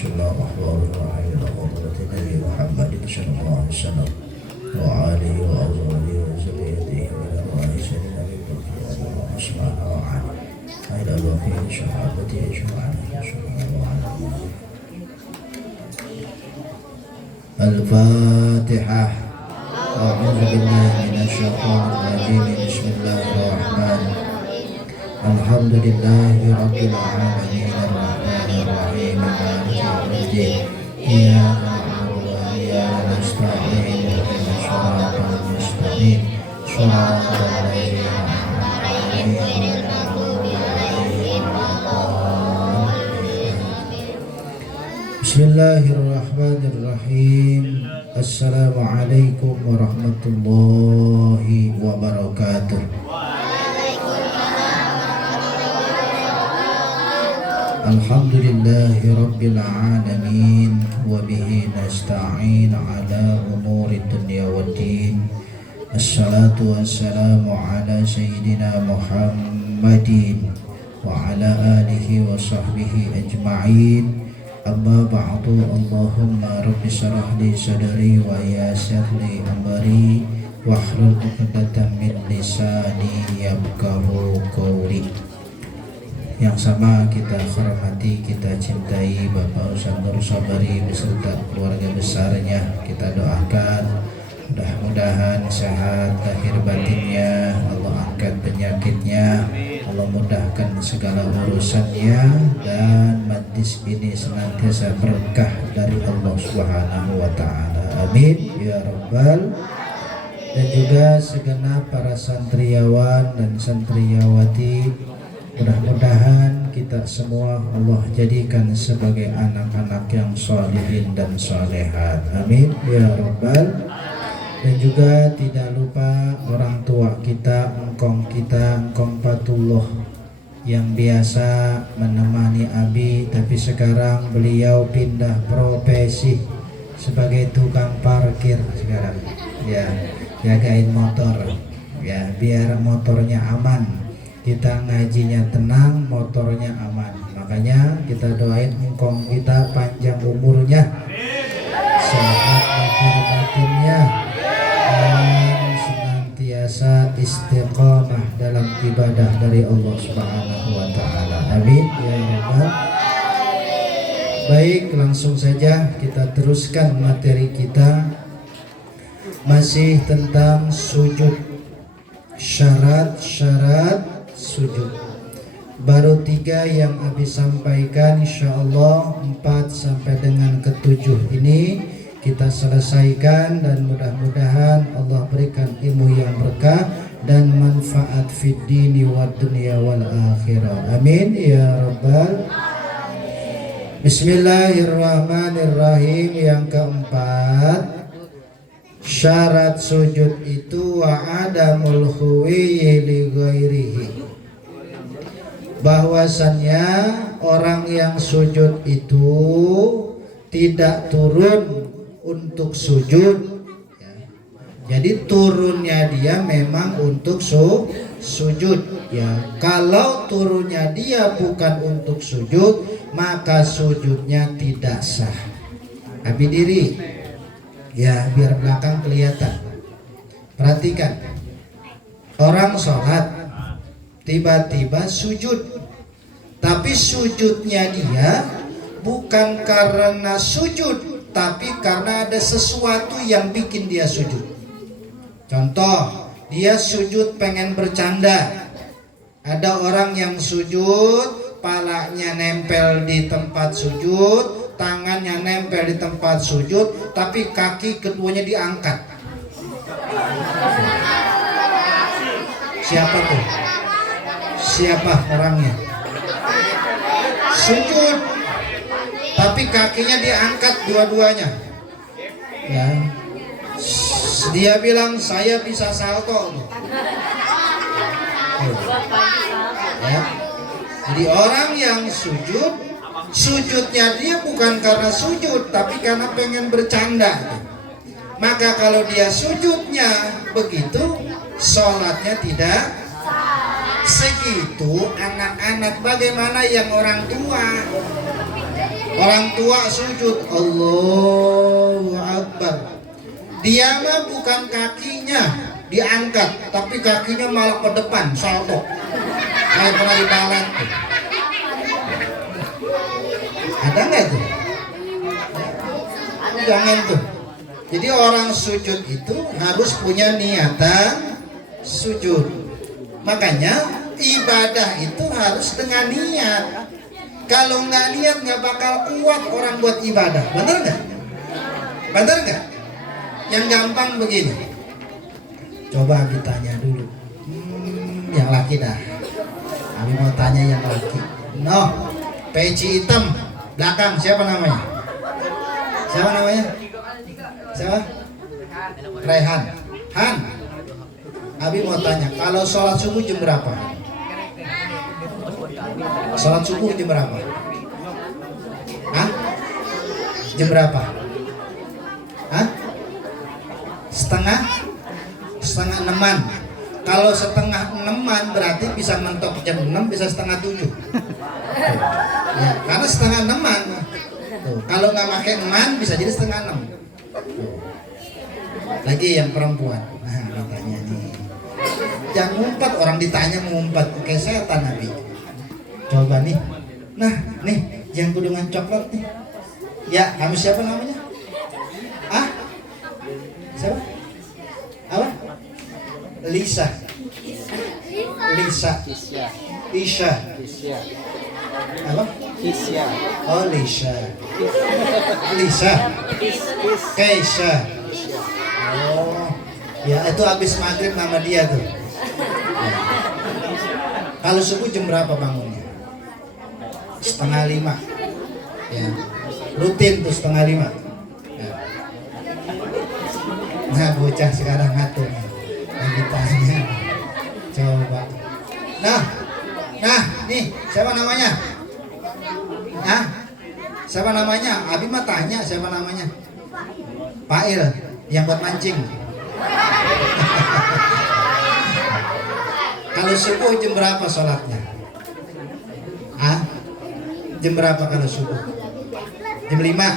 Bismillahirrahmanirrahim. Alhamdulillahi Muhammadin sallallahu alaihi wasallam wa alihi wa azwajihi wa zurriyyatihi wa ala sayyidina Muhammad sallallahu alaihi wa ala sahabatihi sallallahu Al-Fatihah. A'udzu billahi minasyaitonir rajim. Bismillahirrahmanirrahim. Alhamdulillahi rabbil alamin arrahmanir rahim maliki yaumiddin. Iyyaka na'budu wa iyyaka nasta'in. Ihdinas siratal mustaqim. Shiratal ladzina an'amta 'alaihim ghairil Bismillahirrahmanirrahim. Assalamualaikum warahmatullahi wabarakatuh. Alhamdulillahi rabbil alamin wa bihi nasta'in ala umuri dunya waddin. Assalatu wassalamu ala sayyidina Muhammadin wa ala alihi wa sahbihi ajma'in. Amma ba'du. Allahumma rabbi shrah li sadri wa yassir li amri wahlul 'uqdatam min lisani yafqahu qawli. Yang sama kita hormati, kita cintai Bapak Ustaz Nur Sabari beserta keluarga besarnya. Kita doakan mudah-mudahan sehat lahir batinnya, Allah angkat penyakitnya, Allah mudahkan segala urusannya, dan majlis ini senantiasa berkah dari Allah Subhanahu wa taala. Amin ya rabbal. Dan juga segenap para santriawan dan santriawati, mudah-mudahan kita semua Allah jadikan sebagai anak-anak yang sholihin dan sholehat. Amin ya rabbal. Dan juga tidak lupa orang tua kita, engkong Patullah yang biasa menemani Abi, tapi sekarang beliau pindah profesi sebagai tukang parkir sekarang. Ya, jagain motor. Ya, biar motornya aman. Kita ngajinya tenang, motornya aman. Makanya kita doain engkong kita panjang umurnya, sehat lahir batinnya, dan senantiasa istiqamah dalam ibadah dari Allah Subhanahu wa taala. Amin ya rabbal. Baik, langsung saja kita teruskan materi kita, masih tentang sujud, syarat-syarat sujud. Baru 3 yang Abi sampaikan, insyaallah 4 sampai dengan ke-7 ini kita selesaikan, dan mudah-mudahan Allah berikan ilmu yang berkah dan manfaat fid dini wad dunya wal akhirah. Amin ya rabbal. Bismillahirrahmanirrahim. Yang keempat, syarat sujud itu wa adamul khuwi li ghairihi, bahwasannya orang yang sujud itu tidak turun untuk sujud ya. Jadi turunnya dia memang untuk sujud ya. Kalau turunnya dia bukan untuk sujud, maka sujudnya tidak sah. Abi diri ya, biar belakang kelihatan. Perhatikan, orang sholat tiba-tiba sujud, tapi sujudnya dia bukan karena sujud, tapi karena ada sesuatu yang bikin dia sujud. Contoh, dia sujud pengen bercanda. Ada orang yang sujud, palanya nempel di tempat sujud, tangannya nempel di tempat sujud, tapi kaki keduanya diangkat. Siapa tuh? Siapa orangnya? Sujud, tapi kakinya diangkat dua-duanya. Ya, dia bilang saya bisa salto. Ya. Jadi orang yang sujud, sujudnya dia bukan karena sujud, tapi karena pengen bercanda. Maka kalau dia sujudnya begitu, sholatnya tidak segitu. Anak-anak bagaimana yang orang tua? Orang tua sujud, Allahu Akbar. Dia mah bukan kakinya diangkat, tapi kakinya malah ke depan, salto. Kayak pernah di balet tuh. Ada nggak tuh? Jangan tuh. Jadi orang sujud itu harus punya niatan sujud. Makanya ibadah itu harus dengan niat. Kalau nggak niat nggak bakal kuat orang buat ibadah. Bener nggak? Bener nggak? Yang gampang begini. Coba ditanya dulu. Yang laki dah. Kami mau tanya yang laki. No, peci hitam belakang siapa namanya? Siapa namanya? Siapa? Rehan. Han. Abi mau tanya, kalau sholat subuh jam berapa? Sholat subuh jam berapa? Hah? Jam berapa? Hah? Setengah enaman. Kalau setengah enaman berarti bisa mentok jam 6, bisa setengah 7. Ya, karena setengah enaman. Kalau nggak pakai eman bisa jadi setengah 6. Lagi yang perempuan. Nah, ditanya nih. Jangan ngumpat, orang ditanya mengumpat kayak setan Nabi. Coba nih. Nah, nih yang kudungan coklat nih. Ya, kamu siapa namanya? Ah? Siapa? Apa? Lisa. Isha. Apa? Isya. Oh, Lisa. Keisha. Oh, ya itu habis maghrib nama dia tuh. Ya. Kalau subuh jam berapa bangunnya? 4:30. Ya. Rutin tuh 4:30. Ya. Nah, bocah sekarang ngatur. Lagi tanya. Coba. Nah, nih siapa namanya? Hah? Siapa namanya? Abi mah tanya siapa namanya? Pail yang buat mancing. Kalau subuh jam berapa sholatnya? Hah? Jam berapa kalau subuh? Jam 5?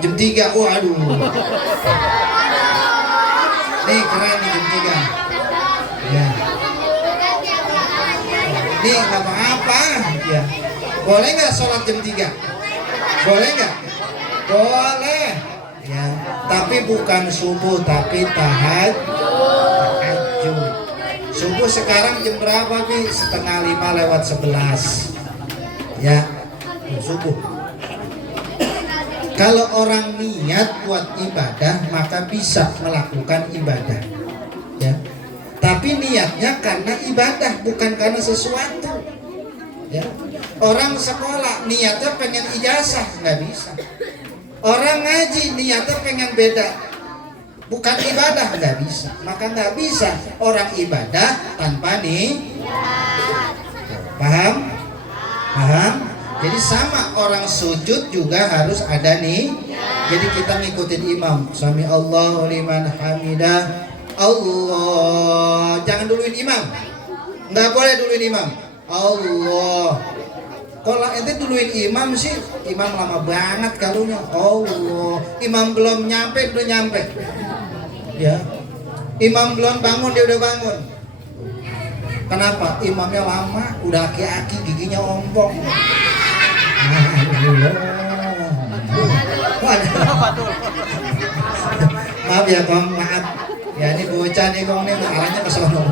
Jam 3? Oh aduh. Nih keren nih jam 3. Ya. Nih nggak apa-apa. Ya. Boleh nggak sholat jam 3? Boleh nggak? Boleh. Ya. Tapi bukan subuh, tapi tahajud. Subuh sekarang jam berapa nih? 4:45 lewat 11. Ya, subuh. Kalau orang niat buat ibadah maka bisa melakukan ibadah. Ya. Tapi niatnya karena ibadah bukan karena sesuatu. Ya. Orang sekolah niatnya pengen ijazah nggak bisa. Orang ngaji niatnya pengen beda, bukan ibadah nggak bisa. Maka nggak bisa orang ibadah tanpa paham? Jadi sama orang sujud juga harus ada nih. Jadi kita ngikutin imam. Sami Allahu liman hamidah. Allah. Jangan duluin imam. Nggak boleh duluin imam. Allah. Kalau ente duluin imam sih, imam lama banget kalunya. Allah. Imam belum nyampe udah nyampe. Ya. Imam belum bangun dia udah bangun. Kenapa? Imamnya lama, udah aki-aki, giginya ompong. Maaf ya Kong, maaf. Ya ini bocah nih Kong nih, arahnya ke sono.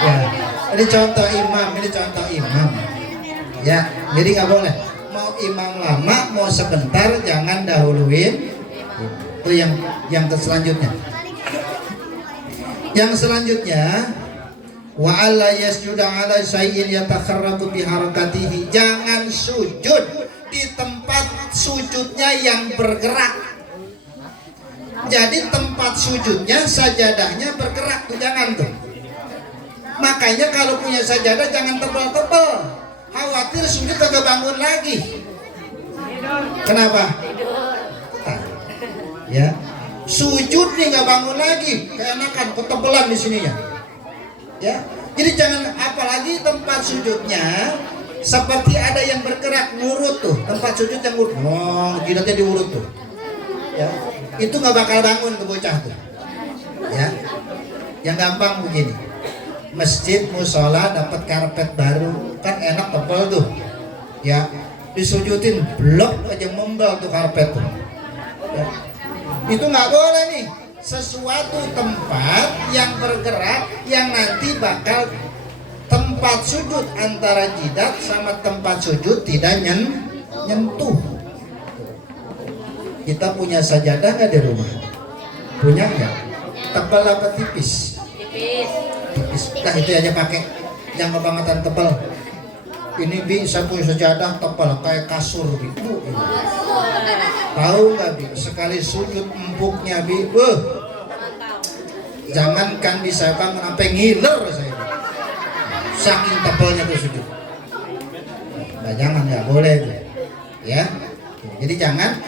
Ya, ini contoh imam. Ya, jadi nggak boleh. Mau imam lama, mau sebentar, jangan dahuluin. Itu yang selanjutnya. Yang selanjutnya, wa alla yasjuda ala syai'in yatakharraju bi harakatihi. Jangan sujud di tempat sujudnya yang bergerak. Jadi tempat sujudnya sajadahnya bergerak tuh, jangan tuh. Makanya kalau punya sajadah jangan tebal-tebal. Khawatir sujud kagak bangun lagi. Kenapa? Ya. Sujud nih nggak bangun lagi, keenakan ketebelan di sininya. Ya, Jadi jangan, apalagi tempat sujudnya seperti ada yang bergerak ngurut tuh, tempat sujud yang ngurut, jidatnya diurut tuh, ya, itu nggak bakal bangun ke bocah tuh, ya. Yang gampang begini, masjid musola dapat karpet baru kan enak tebal tuh, ya, disujudin blok aja membel tuh karpet tuh, ya. Itu nggak boleh nih. Sesuatu tempat yang bergerak yang nanti bakal tempat sujud antara jidat sama tempat sujud tidak nyentuh. Kita punya sajadah nggak di rumah? Punya nggak? Tebal apa tipis? Tipis. Nah itu aja pakai, yang kebangetan tebal. Ini Bi, saya punya sajadah tebal kayak kasur gitu. Tahu nggak Bi? Sekali sujud empuknya Bi, jangankan bisa bangun sampai ngiler saya. Saking tebalnya tuh sujud. Nah, jangan, nggak boleh tuh, ya. Jadi jangan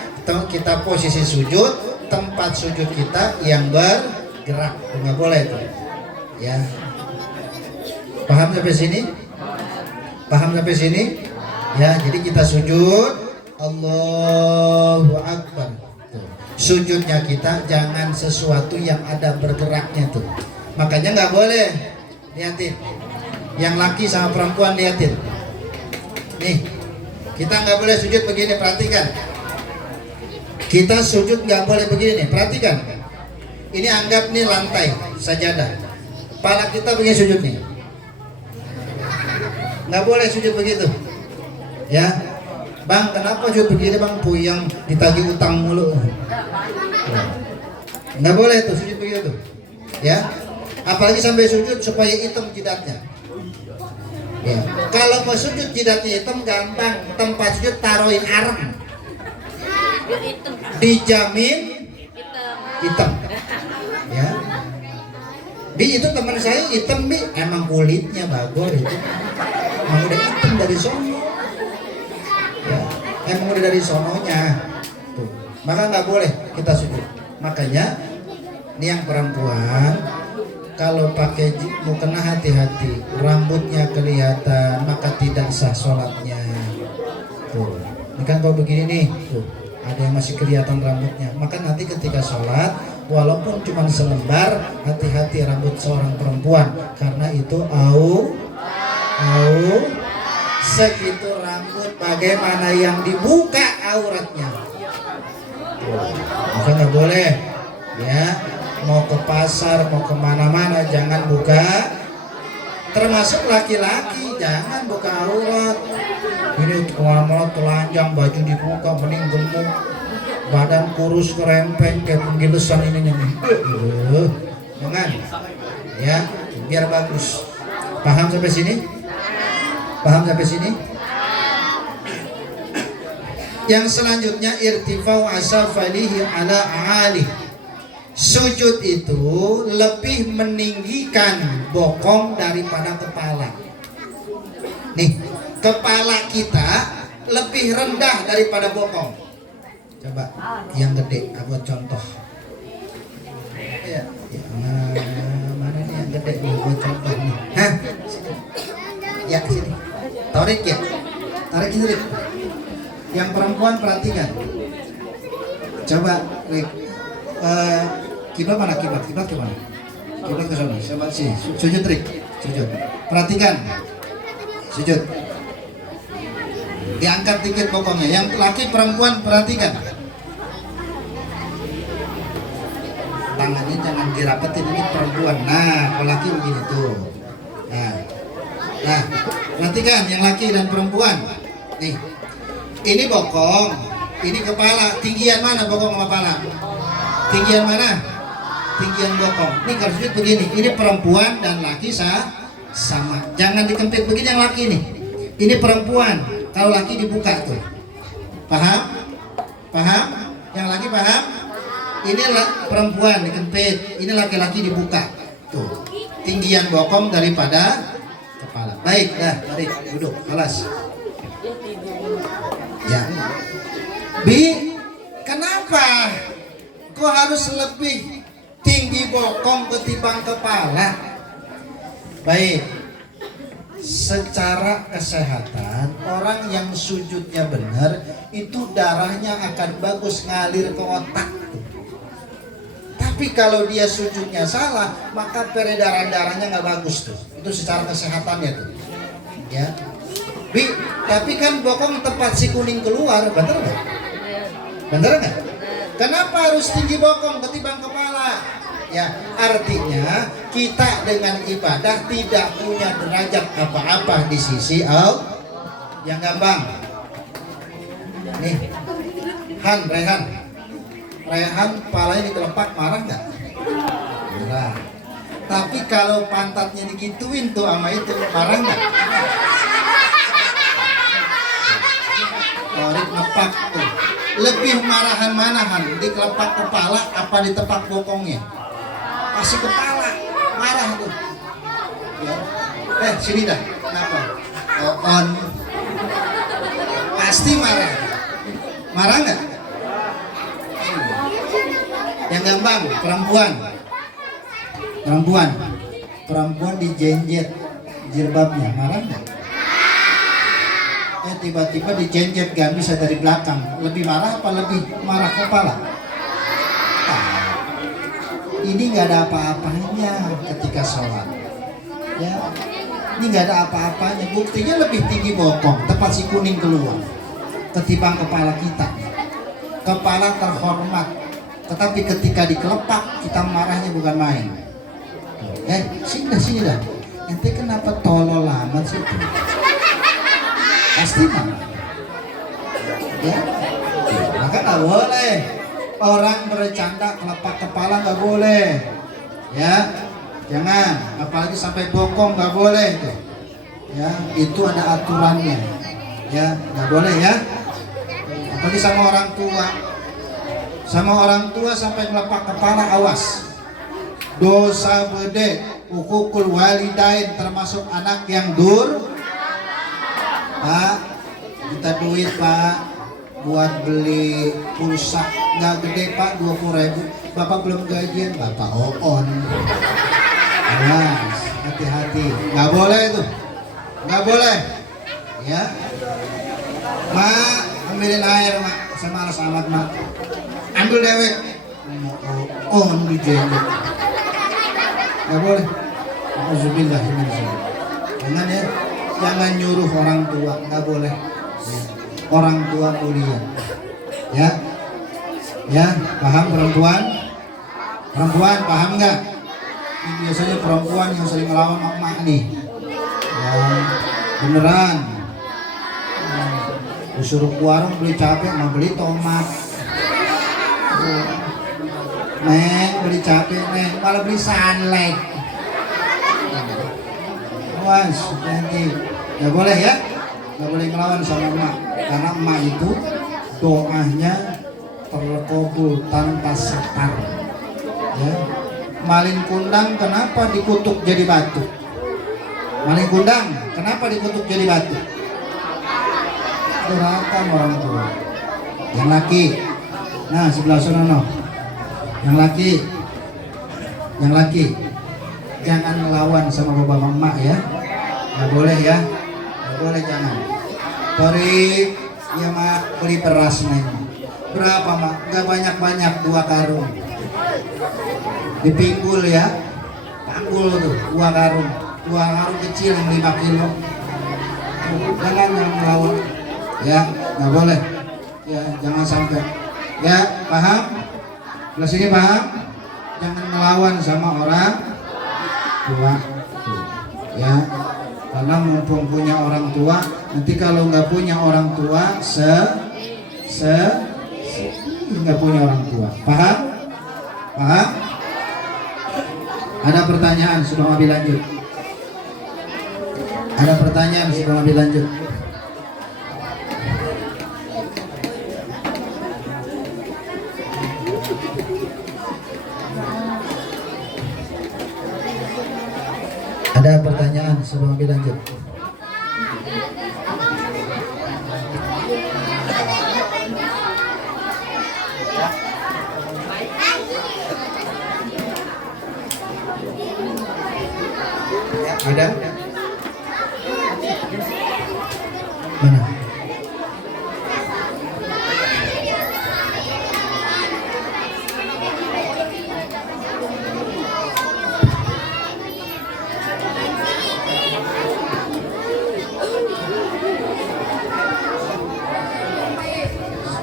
kita posisi sujud, tempat sujud kita yang bergerak, nggak boleh tuh, ya. Paham sampai sini? Paham sampai sini? Ya, jadi kita sujud. Allahu Akbar. Tuh. Sujudnya kita jangan sesuatu yang ada bergeraknya tuh. Makanya nggak boleh. Lihatin. Yang laki sama perempuan lihatin. Nih, kita nggak boleh sujud begini. Perhatikan. Kita sujud nggak boleh begini nih. Perhatikan. Ini anggap nih lantai sajadah. Kepala kita begini sujud nih. Nggak boleh sujud begitu. Ya. Bang, kenapa sujud begini bang? Puyeng, ditagih utang mulu. Nggak boleh tuh sujud begitu, ya. Apalagi sampai sujud supaya hitam jidatnya. Ya. Kalau mau sujud jidatnya hitam gampang, tempat sujud taruhin arem. Dijamin hitam. Ya. Bi itu teman saya hitam Bi, emang kulitnya bagus itu. Emang udah hitam dari sono. Ya, emang udah dari sononya tuh. Maka nggak boleh kita sujud. Makanya ini yang perempuan kalau pakai mukena hati-hati, rambutnya kelihatan maka tidak sah sholatnya tuh. Ini kan kalau begini nih tuh, ada yang masih kelihatan rambutnya, maka nanti ketika sholat walaupun cuma selembar, hati-hati rambut seorang perempuan karena itu segitu rambut bagaimana yang dibuka auratnya. Maka nggak boleh, ya. Mau ke pasar, mau kemana-mana jangan buka. Termasuk laki-laki jangan buka aurat. Ini kemana-mana telanjang, baju dibuka, mending gemuk, badan kurus kerempeng kayak penggilesan ini nih. Jangan, ya, biar bagus. Paham sampai sini? Paham sampai sini? Yang selanjutnya irtifau asafalihi ala a'ali. Sujud itu lebih meninggikan bokong daripada kepala. Nih, kepala kita lebih rendah daripada bokong. Coba yang gede, buat contoh. Ya, mana nih yang gede nih buat contoh nih. Hah? Ya sini. Tarik ya, tarik sini. Yang perempuan perhatikan. Coba, kiblat mana kiblat? Kiblat ke mana? Kiblat ke sana. Coba sih, sujud Rik, sujud. Perhatikan, sujud. Diangkat dikit bokongnya. Yang laki perempuan perhatikan. Tangannya jangan dirapetin, ini perempuan. Nah, kalau laki begini tuh. Nah, perhatikan yang laki dan perempuan. Nih, ini bokong, ini kepala. Tinggian mana bokong sama kepala? Tinggian mana? Tinggian bokong. Ini kalau sujud begini. Ini perempuan dan laki sama. Jangan dikempit begini yang laki nih. Ini perempuan. Kalau laki dibuka tuh. Paham? Paham? Yang laki paham? Ini perempuan dikempit. Ini laki-laki dibuka. Tuh. Tinggian bokong daripada kepala. Baik, dah, tarik, duduk, kelas. Ya. Bi, kenapa kok harus lebih tinggi bokong ketimbang kepala? Baik, secara kesehatan orang yang sujudnya benar itu darahnya akan bagus ngalir ke otak. Tapi kalau dia sujudnya salah, maka peredaran darahnya nggak bagus tuh. Itu secara kesehatannya tuh. Ya. Tapi kan bokong tempat si kuning keluar, bener nggak? Bener nggak? Kenapa harus tinggi bokong ketimbang kepala? Ya, artinya kita dengan ibadah tidak punya derajat apa-apa di sisi Allah. Yang gampang. Nih, Rehan kepalanya ditelepak, marah nggak? Marah. Tapi kalau pantatnya digituin tuh sama itu, marah nggak? Torik nepak tuh. Lebih marahan manahan ditelepak kepala apa ditepak bokongnya? Kasih kepala, marah tuh. Ya. Sini dah. Kenapa? On. Pasti marah. Marah nggak? Yang gampang, perempuan dijenjet jilbabnya, marah nggak? Tiba-tiba dijenjet gak bisa dari belakang, lebih marah apa lebih marah kepala? Ini nggak ada apa-apanya ketika sholat, ya. Ini nggak ada apa-apanya, buktinya lebih tinggi bokong, tepat si kuning keluar, ketimbang kepala kita. Kepala terhormat, tetapi ketika dikelepak kita marahnya bukan main. Sini dah. Ente kenapa tolol amat sih? Pasti marah. Ya, maka nggak boleh orang bercanda kelepak kepala, nggak boleh. Ya, jangan. Apalagi sampai bokong nggak boleh tuh. Ya, itu ada aturannya. Ya, nggak boleh ya. Apalagi sama orang tua sampai melepak kepala, awas, dosa gede. Hukukul walidain, termasuk anak yang Pak, kita duit Pak buat beli pulsa nggak gede Pak, 20.000. Bapak belum gajian, Bapak on. Awas, hati-hati, nggak boleh tuh, nggak boleh. Ya, Mak, ambilin air Mak, saya malas amat Mak. Ambil dewek, on dijendet, nggak boleh. Alhamdulillah, jangan ya, jangan nyuruh orang tua, nggak boleh. Orang tua mulia, ya, paham perempuan paham nggak? Ini biasanya perempuan yang sering melawan emak nih, ya, beneran. Disuruh ke warung beli cabai, mau beli tomat. Neng beli cabai, neng malah beli sunlight. Awas, nanti nggak boleh ya, nggak boleh ngelawan sama emak, karena emak itu doanya terkabul tanpa setar. Ya, malin kundang kenapa dikutuk jadi batu? Malin kundang kenapa dikutuk jadi batu? Durhaka orang tua. Yang laki, nah sebelah sana no. Yang laki jangan melawan sama bapak emak ya, nggak boleh ya, nggak boleh, jangan. Sorry ya Mak, beli beras neng berapa Mak? Nggak banyak 2 karung dipinggul ya, panggul tuh 2 karung kecil yang 5 kilo. Jangan yang melawan ya, nggak boleh ya, jangan sampai ya, paham? Belah sini paham? Jangan melawan sama orang tua ya, karena mumpung punya orang tua, nanti kalau nggak punya orang tua nggak punya orang tua. Paham? Ada pertanyaan sebelum Abi lanjut? Ada pertanyaan sebelum Abi lanjut? Ada pertanyaan sebelum Abi lanjut? Ada? Mana?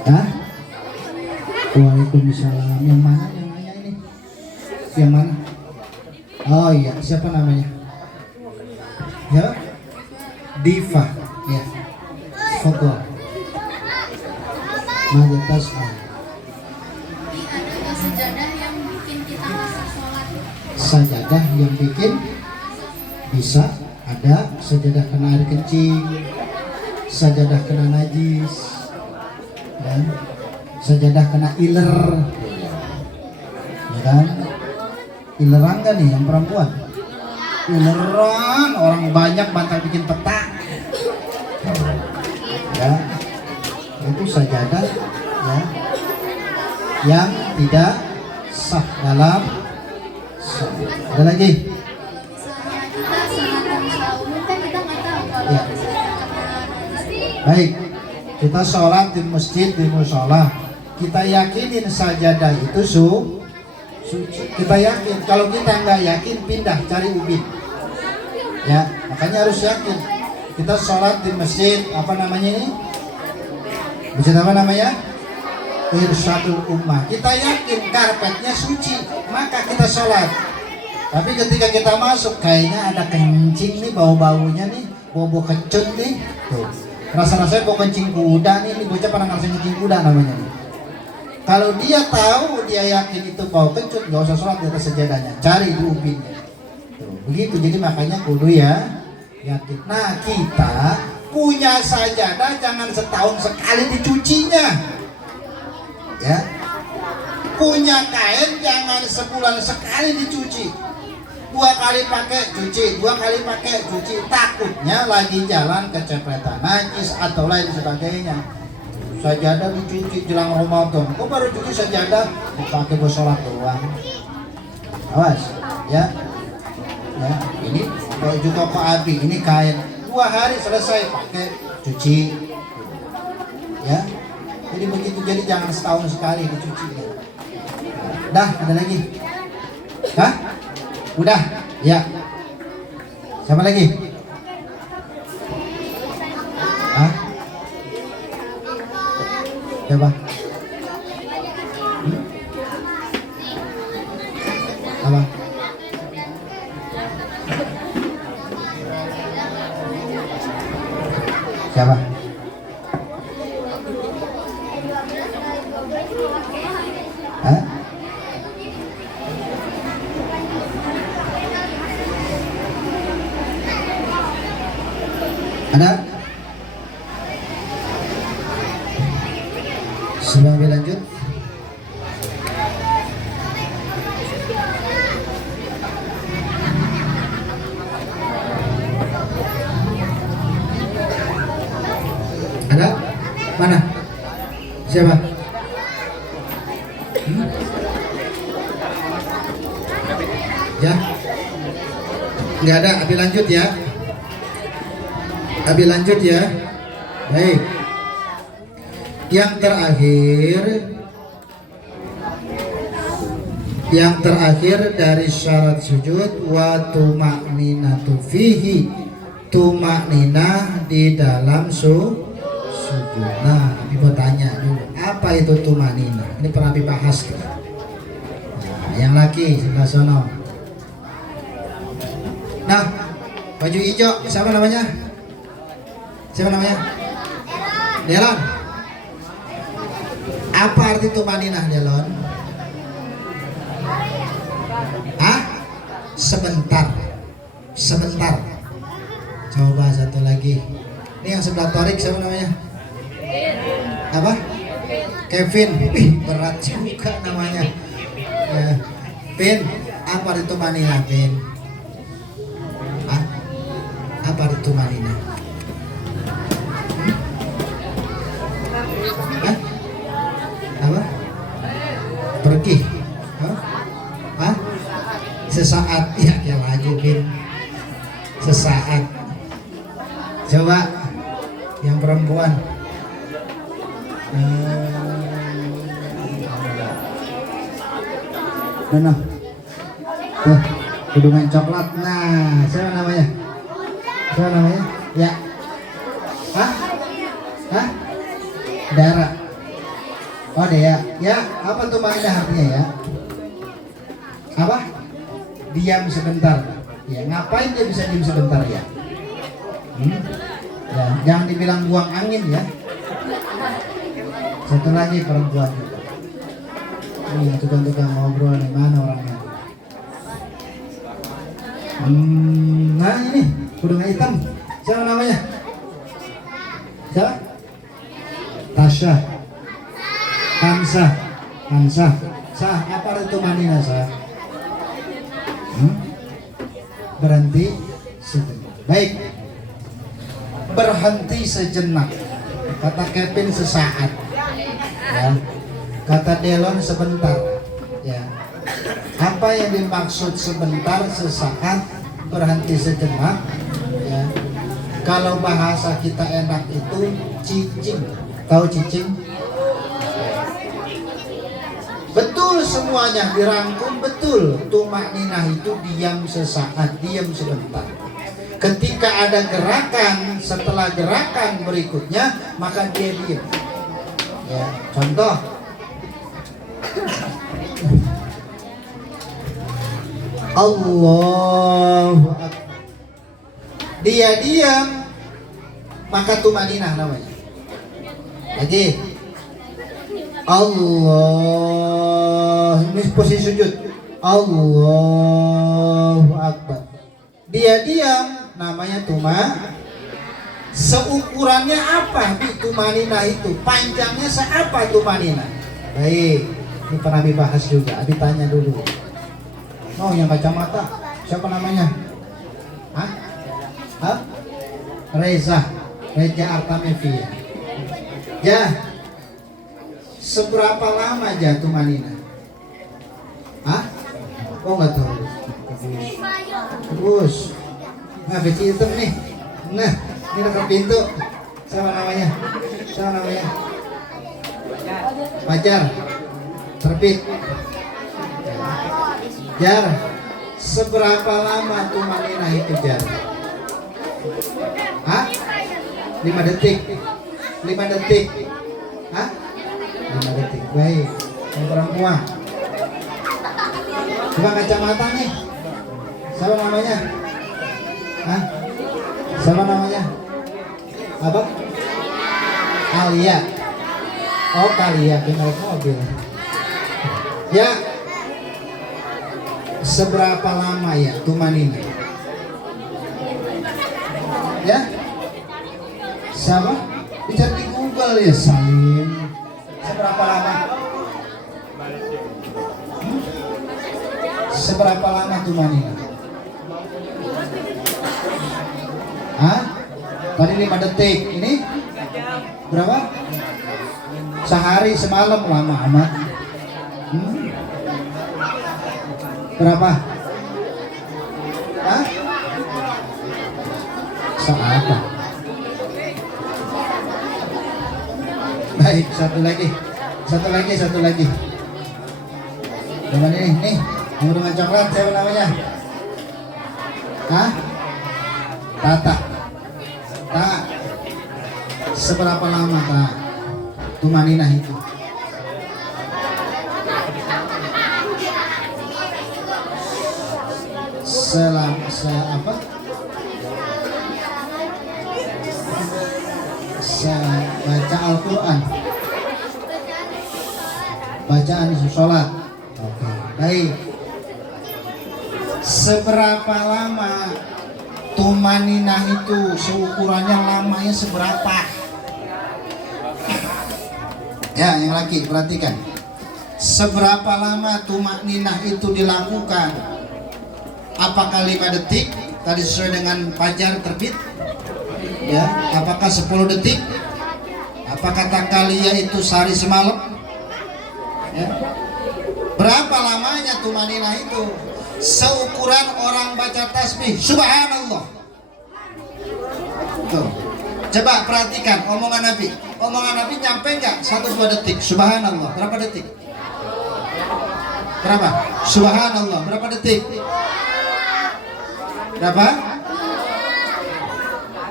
Hah? Waalaikumsalam. Yang mana yang nanya ini? Yang mana? Oh iya, siapa namanya? Ya, Diva. Ya, foto. Mayoritas. Sajadah yang bikin kita bisa sholat. Sajadah yang bikin bisa ada sajadah kena air kencing, sajadah kena najis, dan sajadah kena iler, ya kan? Ileran kan nih yang perempuan? Ileran, orang banyak bantal bikin peta, ya itu sajadah ya yang tidak sah dalam sholat. Ada lagi? Misalnya kita sholat dan sahur kan kita nggak tahu kalau Ya. misalnya kena najis. Baik, kita sholat di masjid, di musola, kita yakinin sajadah itu suci. Kita yakin. Kalau kita nggak yakin, pindah cari ubin. Ya, makanya harus yakin. Kita sholat di masjid, apa namanya ini? Masjid apa namanya? Irsyadul Ummah. Kita yakin karpetnya suci, maka kita sholat. Tapi ketika kita masuk, kayaknya ada kencing nih, bau-baunya nih, bau-bau kecut nih. Tuh. Rasa-rasanya bau kencing kuda nih, bocah pernah ngerasain kencing kuda namanya nih. Kalau dia tahu, dia yakin itu bau kecut, nggak usah sholat di atas sejadahnya, cari di ubinnya. Tuh, begitu, jadi makanya kudu ya yakin. Nah, kita punya sajadah jangan setahun sekali dicucinya, ya. Punya kain jangan sebulan sekali dicuci. 2 kali pakai cuci, 2 kali pakai cuci, takutnya lagi jalan kecepretan najis atau lain sebagainya. Sajadah dicuci jelang Ramadan, kok baru cuci sajadah dipakai buat sholat doang. Awas ya, ya ini baju koko Abi, ini kain 2 hari selesai pakai cuci, ya. Jadi begitu, jadi jangan setahun sekali dicuci. Dah, ada lagi? Hah? Udah? Ya. Siapa lagi? Hah? Siapa? Apa? Siapa? Hah? Ada? Sebelum lanjut, ada? Mana? Siapa? Ya? Nggak ada, Abi lanjut ya. Abi lanjut ya. Baik. Yang terakhir dari syarat sujud wa tuma'ninatu fihi, tuma'ninah di dalam sujud. Nah, Ibu tanya dulu, apa itu tuma'ninah? Ini pernah dibahas tuh. Nah, yang laki sebelah sono. Nah, baju hijau siapa namanya? Siapa namanya? Delon. Apa arti tumaninah, Delon? Hah? Sebentar. Sebentar. Coba satu lagi. Ini yang sebelah Torik siapa namanya? Apa? Kevin. Berat juga namanya. Ya. Pin, apa arti tumaninah, Pin? Hah? Apa arti tumaninah? Hah? Apa? Pergi? Hah? Sesaat, ya lagi Bin. Sesaat. Coba Yang perempuan. Mana? Tuh, hidungan coklat. Nah, siapa namanya? Siapa namanya? Ya. Hah? Hah? Dara. Oh, Dea. Ya, apa tuh makna artinya ya? Apa? Diam sebentar. Ya, ngapain dia bisa diam sebentar ya? Ya, jangan dibilang buang angin ya. Satu lagi perempuan juga. Ini tukang-tukang ngobrol nih, mana orangnya? Nah ini hidung hitam. Siapa namanya? Siapa? Tasya. Hansa. Sah, apa itu manina sah? Berhenti sejenak. Baik. Berhenti sejenak. Kata Kevin sesaat. Ya. Kata Delon sebentar. Ya. Apa yang dimaksud sebentar, sesaat, berhenti sejenak? Ya. Kalau bahasa kita enak itu cicing. Tahu cicing? Betul, semuanya dirangkum betul. Tumak ninah itu diam sesaat, diam sebentar. Ketika ada gerakan, setelah gerakan berikutnya maka dia diam. Ya, contoh. Allahu Akbar. Dia diam, maka tumaninah namanya. Lagi. Allah, ini posisi sujud. Allahu Akbar. Dia diam, namanya Seukurannya apa tumanina itu? Panjangnya seapa tumanina? Baik, ini pernah dibahas juga. Abi tanya dulu. Oh, yang kacamata, siapa namanya? Hah? Reza Artamevi. Ya. Seberapa lama jatuh manina? Hah? Oh, nggak tahu. Terus. Nah, beci hitam nih. Nah, ini dekat pintu. Siapa namanya? Pajar. Terbit. Jar. Seberapa lama tuh manina itu Jar? Hah? 5 detik. 5 detik. Hah? 5 detik. Baik. Yang perempuan. Coba kacamata nih. Siapa namanya? Hah? Siapa namanya? Apa? Alia. Oh, Kalia, naik mobil. Ya. Seberapa lama ya tumanina? Ya? Siapa? Bisa di Google ya, Salim. Seberapa lama? Seberapa lama tumanina? Hah? Tadi 5 detik. Ini berapa? Sehari semalam, lama amat. Berapa? Hah? Seapa? Baik, satu lagi. Dengan ini, nih, yang dengan coklat, siapa namanya? Hah? Tata. Seberapa lama tak tumaninah itu? Baca Al-Quran, bacaan sholat. Oke, baik. Seberapa lama tumaninah itu? Seukurannya lamanya seberapa? Ya, yang laki perhatikan. Seberapa lama tumaninah itu dilakukan? Apakah 5 detik? Tadi sesuai dengan fajar terbit? Ya, apakah 10 detik? Apa kata Kalia itu sehari semalam? Ya. Berapa lamanya tumaninah itu? Seukuran orang baca tasbih Subhanallah. Tuh. Coba perhatikan omongan Nabi. Omongan Nabi nyampe nggak 1-2 detik? Subhanallah. Berapa detik? Berapa? Subhanallah. Berapa detik? Berapa?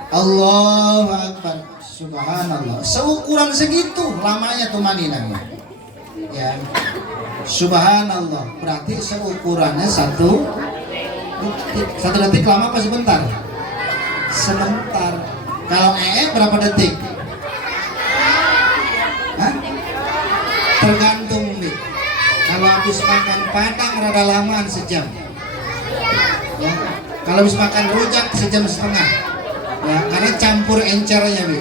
Allahu Akbar. Subhanallah. Seukuran segitu lamanya tumaninahnya. Ya. Subhanallah. Berarti seukurannya 1 detik. 1 detik lama apa sebentar? Sebentar. Kalau berapa detik? Hah? Tergantung nih. Kalau habis makan padang rada lamaan sejam. Ya. Kalau habis makan rujak 1,5 jam. Ya, karena campur encernya, Bi.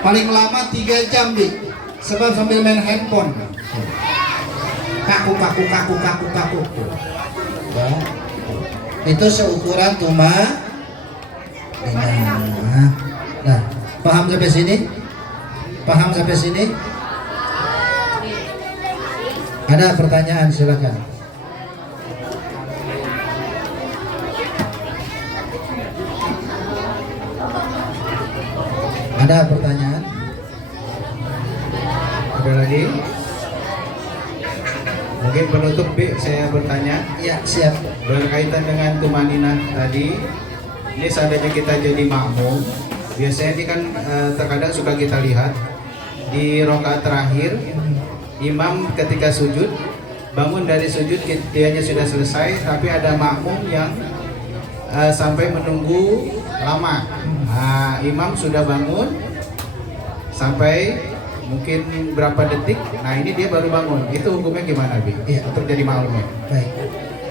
Paling lama 3 jam, Bi. Sebab sambil main handphone. Kaku. Ya. Itu seukuran tumaninah. Nah, paham sampai sini? Paham sampai sini? Ada pertanyaan, silakan. Ada pertanyaan? Ada lagi? Mungkin penutup B, saya bertanya. Ya, siap. Berkaitan dengan tumaninah tadi, ini seandainya kita jadi makmum, biasanya ini kan terkadang suka kita lihat di rakaat terakhir, imam ketika sujud, bangun dari sujud dianya sudah selesai, tapi ada makmum yang sampai menunggu lama. Nah, imam sudah bangun sampai mungkin berapa detik, nah ini dia baru bangun. Itu hukumnya gimana, Bi? Iya. Untuk jadi makmumnya? Baik.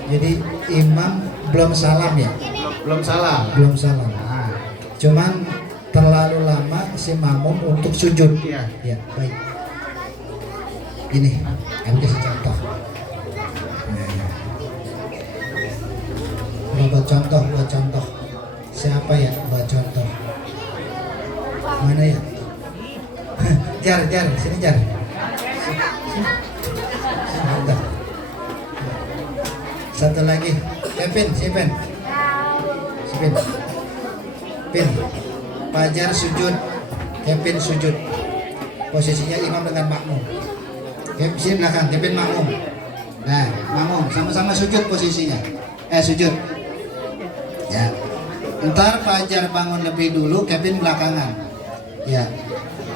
Jadi imam belum salam ya? Belum salah. Belum salam. Nah, Cuman terlalu lama si makmum untuk sujud. iya. Ya, baik. Ini, aku kasih contoh. Nah, buat contoh. Siapa ya buat contoh? Mana ya? Jar, sini Jar. Sebentar. Satu lagi. Pin. Pin. Fajar sujud. Kevin sujud. Posisinya imam dengan makmum. Sini belakang, Kevin makmum. Nah, makmum sama-sama sujud posisinya. Sujud. Ya. Ntar Fajar bangun lebih dulu, Kevin belakangan. Ya.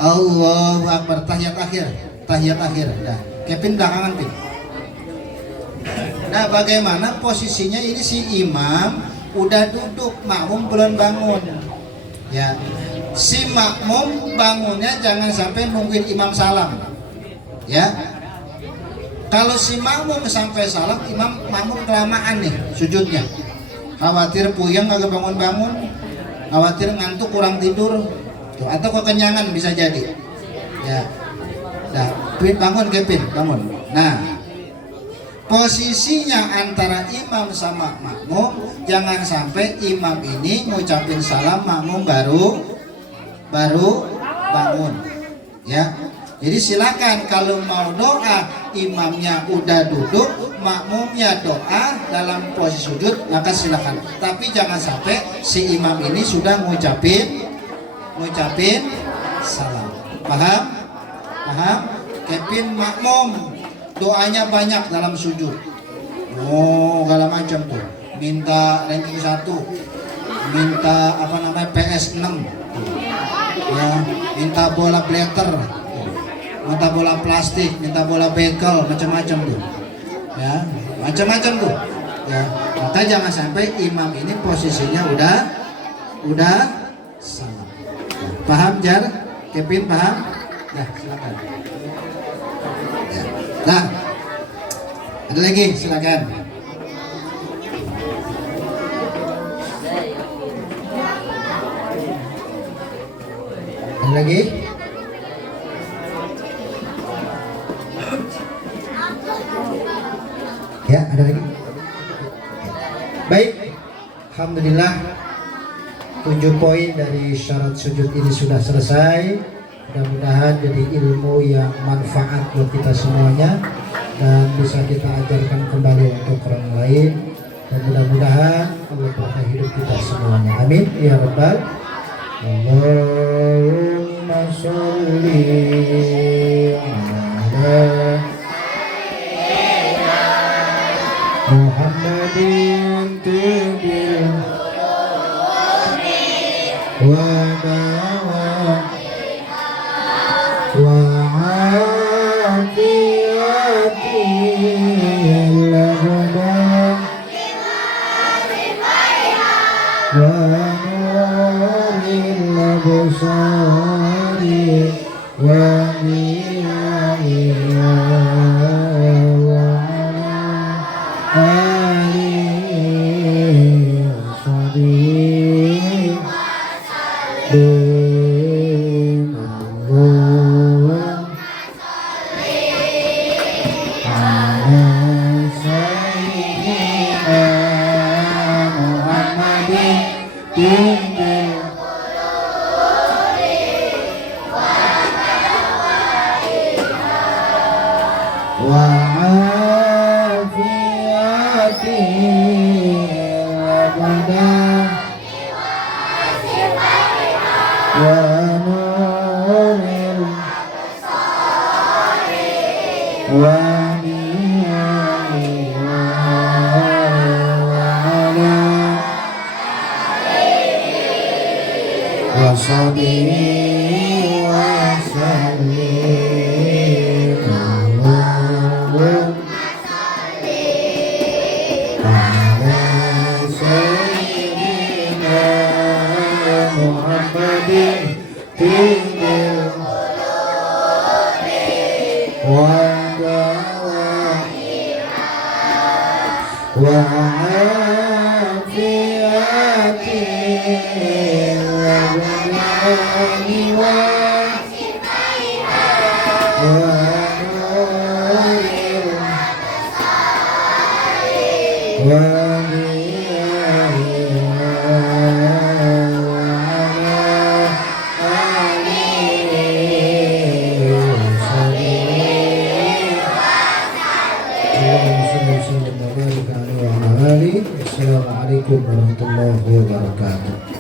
Allahu Akbar, tahiyat akhir. Nah, Kevin belakangan, Pin. Nah, bagaimana posisinya ini si imam udah duduk, makmum belum bangun. Ya. Si makmum bangunnya jangan sampai nungguin imam salam. Ya. Kalau si makmum sampai salam, makmum kelamaan nih sujudnya. Khawatir puyeng kagak bangun-bangun, khawatir ngantuk kurang tidur, tuh, atau kekenyangan bisa jadi. Ya. Nah, bangun Kevin, bangun. Nah, posisinya antara imam sama makmum, jangan sampai imam ini ngucapin salam, makmum baru bangun. Ya. Jadi silakan kalau mau doa, imamnya udah duduk, makmumnya doa dalam posisi sujud, maka silakan. Tapi jangan sampai si imam ini sudah ngucapin salam. Paham? Kevin makmum doanya banyak dalam sujud. Oh, segala macam tuh. Minta ranking 1, minta PS6. Ya, minta bola blatter. Minta bola plastik, minta bola bekel, macam-macam tuh. Ya, macam-macam tuh. Ya, maka jangan sampai imam ini posisinya udah salah. Paham Jar? Kevin paham? Nah, silakan. Ya. Nah, ada lagi, silakan. Ada lagi? Ya, ada lagi? Baik, alhamdulillah 7 poin dari syarat sujud ini sudah selesai. Mudah-mudahan jadi ilmu yang manfaat buat kita semuanya dan bisa kita ajarkan kembali untuk orang lain. dan mudah-mudahan Allah berkah hidup kita semuanya. Amin ya rabbal. Allahumma sholli ala Muhammadin tibil wa afiyati lahum wa nuril absari wa niyaiha wa alihi wa sahbihi Assalamualaikum warahmatullahi wabarakatuh.